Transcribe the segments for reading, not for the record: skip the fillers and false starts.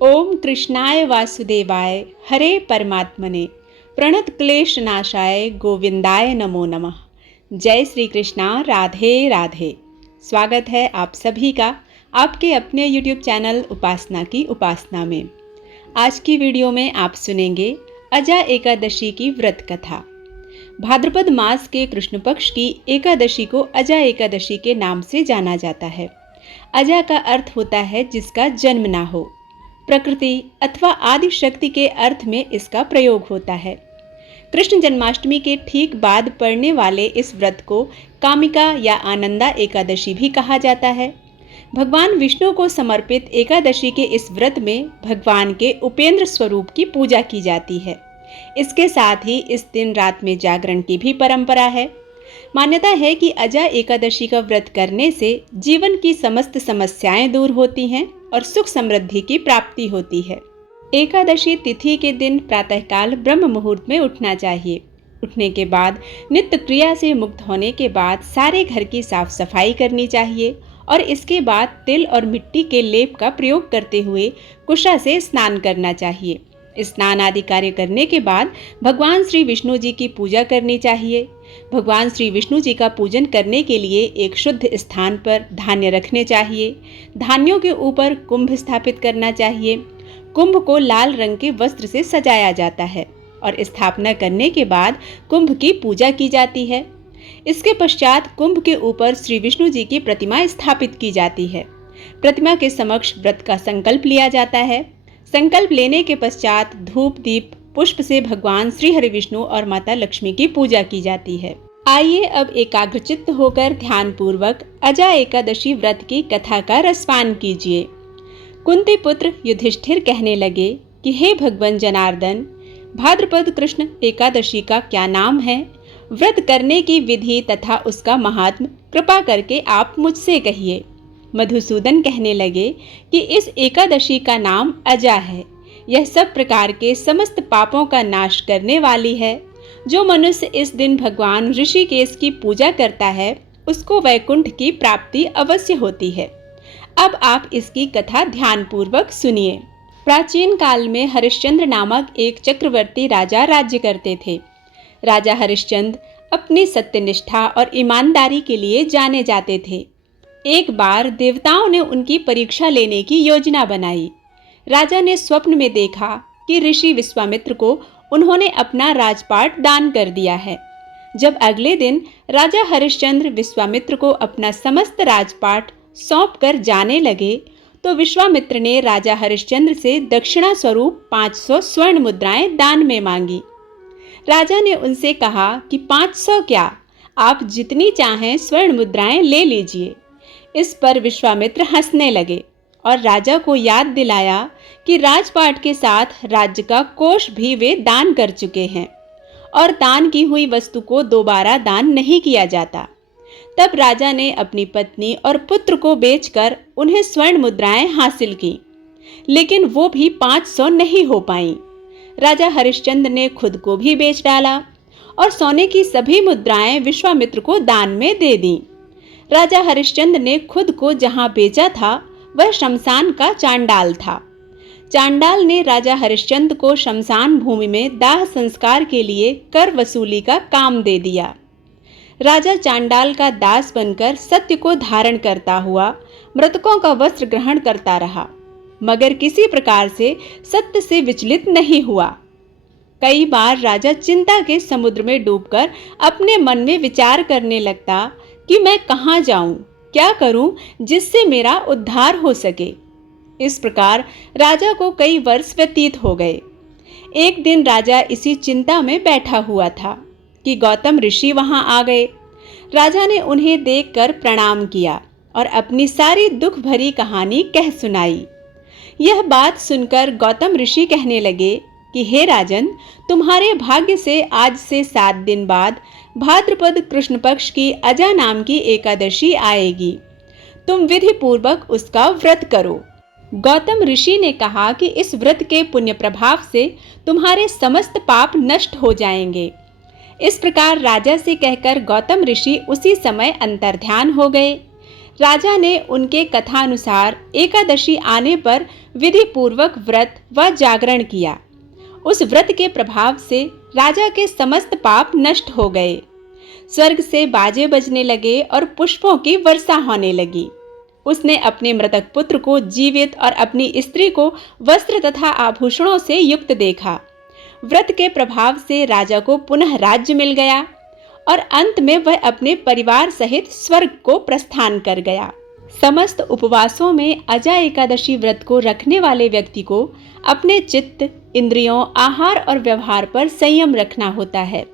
ओम कृष्णाय वासुदेवाय हरे परमात्मने प्रणत क्लेश नाशाय गोविंदाय नमो नमः। जय श्री कृष्णा, राधे राधे। स्वागत है आप सभी का आपके अपने YouTube चैनल उपासना की उपासना में। आज की वीडियो में आप सुनेंगे अजा एकादशी की व्रत कथा। भाद्रपद मास के कृष्ण पक्ष की एकादशी को अजा एकादशी के नाम से जाना जाता है। अजा का अर्थ होता है जिसका जन्म ना हो। प्रकृति अथवा आदि शक्ति के अर्थ में इसका प्रयोग होता है। कृष्ण जन्माष्टमी के ठीक बाद पड़ने वाले इस व्रत को कामिका या आनंदा एकादशी भी कहा जाता है। भगवान विष्णु को समर्पित एकादशी के इस व्रत में भगवान के उपेंद्र स्वरूप की पूजा की जाती है। इसके साथ ही इस दिन रात में जागरण की भी परंपरा है। मान्यता है कि अजा एकादशी का व्रत करने से जीवन की समस्त समस्याएं दूर होती हैं और सुख समृद्धि की प्राप्ति होती है। एकादशी तिथि के दिन प्रातःकाल ब्रह्म मुहूर्त में उठना चाहिए। उठने के बाद नित्य क्रिया से मुक्त होने के बाद सारे घर की साफ सफाई करनी चाहिए और इसके बाद तिल और मिट्टी के लेप का प्रयोग करते हुए कुशा से स्नान करना चाहिए। स्नान आदि कार्य करने के बाद भगवान श्री विष्णु जी की पूजा करनी चाहिए। भगवान श्री विष्णु जी का पूजन करने के लिए एक शुद्ध स्थान पर धान्य रखने चाहिए। धान्यों के ऊपर कुंभ स्थापित करना चाहिए। कुंभ को लाल रंग के वस्त्र से सजाया जाता है और स्थापना करने के बाद कुंभ की पूजा की जाती है। इसके पश्चात कुंभ के ऊपर श्री विष्णु जी की प्रतिमा स्थापित की जाती है। प्रतिमा के समक्ष व्रत का संकल्प लिया जाता है। संकल्प लेने के पश्चात धूप दीप पुष्प से भगवान श्री हरि विष्णु और माता लक्ष्मी की पूजा की जाती है। आइए अब एकाग्रचित्त होकर ध्यान पूर्वक अजा एकादशी व्रत की कथा का रसपान कीजिए। कुंती पुत्र युधिष्ठिर कहने लगे कि हे भगवान जनार्दन, भाद्रपद कृष्ण एकादशी का क्या नाम है? व्रत करने की विधि तथा उसका महात्म कृपा करके आप मुझसे कहिए। मधुसूदन कहने लगे कि इस एकादशी का नाम अजा है। यह सब प्रकार के समस्त पापों का नाश करने वाली है। जो मनुष्य इस दिन भगवान ऋषिकेश की पूजा करता है उसको वैकुंठ की प्राप्ति अवश्य होती है। अब आप इसकी कथा ध्यान पूर्वक सुनिए। प्राचीन काल में हरिश्चंद्र नामक एक चक्रवर्ती राजा राज्य करते थे। राजा हरिश्चंद्र अपनी सत्यनिष्ठा और ईमानदारी के लिए जाने जाते थे। एक बार देवताओं ने उनकी परीक्षा लेने की योजना बनाई। राजा ने स्वप्न में देखा कि ऋषि विश्वामित्र को उन्होंने अपना राजपाट दान कर दिया है। जब अगले दिन राजा हरिश्चंद्र विश्वामित्र को अपना समस्त राजपाट सौंप कर जाने लगे तो विश्वामित्र ने राजा हरिश्चंद्र से दक्षिणा स्वरूप 500 स्वर्ण मुद्राएं दान में मांगी। राजा ने उनसे कहा कि 500 क्या, आप जितनी चाहें स्वर्ण मुद्राएं ले लीजिए। इस पर विश्वामित्र हंसने लगे और राजा को याद दिलाया कि राजपाट के साथ राज्य का कोष भी वे दान कर चुके हैं और दान की हुई वस्तु को दोबारा दान नहीं किया जाता। तब राजा ने अपनी पत्नी और पुत्र को बेचकर उन्हें स्वर्ण मुद्राएं हासिल की, लेकिन वो भी 500 नहीं हो पाईं। राजा हरिश्चंद्र ने खुद को भी बेच डाला और सोने की सभी मुद्राएं विश्वामित्र को दान में दे दी। राजा हरिश्चंद्र ने खुद को जहां बेचा था वह शमशान का चांडाल था। चांडाल ने राजा हरिश्चंद्र को शमशान भूमि में दाह संस्कार के लिए कर वसूली का काम दे दिया। राजा चांडाल का दास बनकर सत्य को धारण करता हुआ मृतकों का वस्त्र ग्रहण करता रहा, मगर किसी प्रकार से सत्य से विचलित नहीं हुआ। कई बार राजा चिंता के समुद्र में डूबकर अपने मन में विचार करने लगता कि मैं कहाँ जाऊं, क्या करूं जिससे मेरा उद्धार हो सके। इस प्रकार राजा को कई वर्ष व्यतीत हो गए। एक दिन राजा इसी चिंता में बैठा हुआ था कि गौतम ऋषि वहां आ गए। राजा ने उन्हें देखकर प्रणाम किया और अपनी सारी दुख भरी कहानी कह सुनाई। यह बात सुनकर गौतम ऋषि कहने लगे कि हे राजन, तुम्हारे भाग्य से आज से 7 दिन बाद भाद्रपद कृष्ण पक्ष की अजा नाम की एकादशी आएगी। तुम विधि पूर्वक उसका व्रत करो। गौतम ऋषि ने कहा कि इस व्रत के पुण्य प्रभाव से तुम्हारे समस्त पाप नष्ट हो जाएंगे। इस प्रकार राजा से कहकर गौतम ऋषि उसी समय अंतर्ध्यान हो गए। राजा ने उनके कथानुसार एकादशी आने पर विधि पूर्वक व्रत व जागरण किया। उस व्रत के प्रभाव से राजा के समस्त पाप नष्ट हो गए। स्वर्ग से बाजे बजने लगे और पुष्पों की वर्षा होने लगी। उसने अपने मृतक पुत्र को जीवित और अपनी स्त्री को वस्त्र तथा आभूषणों से युक्त देखा। व्रत के प्रभाव से राजा को पुनः राज्य मिल गया और अंत में वह अपने परिवार सहित स्वर्ग को प्रस्थान कर गया। समस्त उपवासों में अजा एकादशी व्रत को रखने वाले व्यक्ति को अपने चित्त, इंद्रियों, आहार और व्यवहार पर संयम रखना होता है।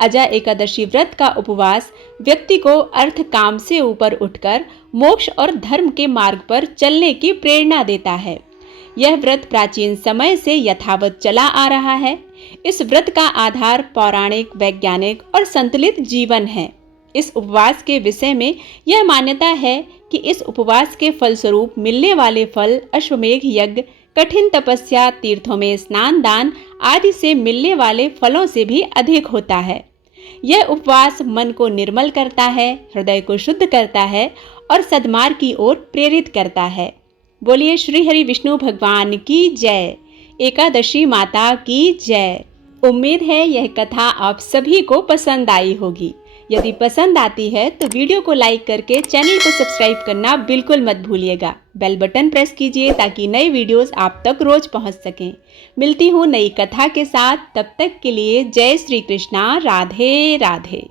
अजा एकादशी व्रत का उपवास व्यक्ति को अर्थ काम से ऊपर उठकर मोक्ष और धर्म के मार्ग पर चलने की प्रेरणा देता है। यह व्रत प्राचीन समय से यथावत चला आ रहा है। इस व्रत का आधार पौराणिक, वैज्ञानिक और संतुलित जीवन है। इस उपवास के विषय में यह मान्यता है कि इस उपवास के फलस्वरूप मिलने वाले फल अश्वमेघ यज्ञ, कठिन तपस्या, तीर्थों में स्नान दान आदि से मिलने वाले फलों से भी अधिक होता है। यह उपवास मन को निर्मल करता है, हृदय को शुद्ध करता है और सद्मार्ग की ओर प्रेरित करता है। बोलिए श्री हरि विष्णु भगवान की जय। एकादशी माता की जय। उम्मीद है यह कथा आप सभी को पसंद आई होगी। यदि पसंद आती है तो वीडियो को लाइक करके चैनल को सब्सक्राइब करना बिल्कुल मत भूलिएगा। बेल बटन प्रेस कीजिए ताकि नई वीडियोस आप तक रोज पहुंच सकें। मिलती हूँ नई कथा के साथ, तब तक के लिए जय श्री कृष्णा। राधे राधे।